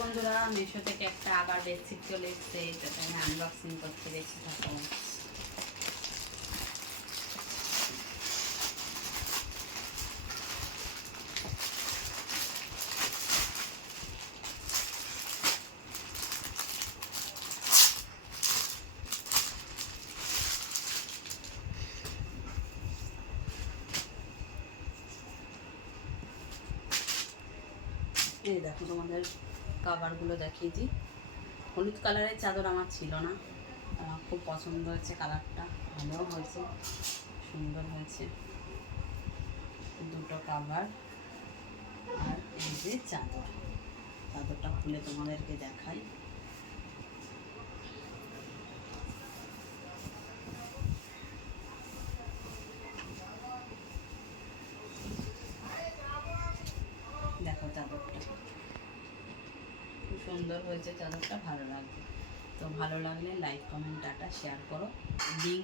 বন্ধুরা, মিশো থেকে একটা আবার বেডশিট চলে এসছে, এটাকে আমি আনবক্সিং করতে দেখতে থাকো। এই দেখো, তোমাদের কাভারগুলো দেখিয়ে দিই। হলুদ কালারের চাদর আমার ছিল না, আমার খুব পছন্দ হয়েছে, কালারটা ভালো হয়েছে, সুন্দর হয়েছে। দুটো কাভার আর এই যে চাদরটা খুলে তোমাদেরকে দেখাই। দেখো চাদরটা খুব সুন্দর হয়েছে, চাদরটা ভালো লাগবে। তো ভালো লাগলে লাইক, কমেন্ট, টাটা, শেয়ার করো। লিঙ্ক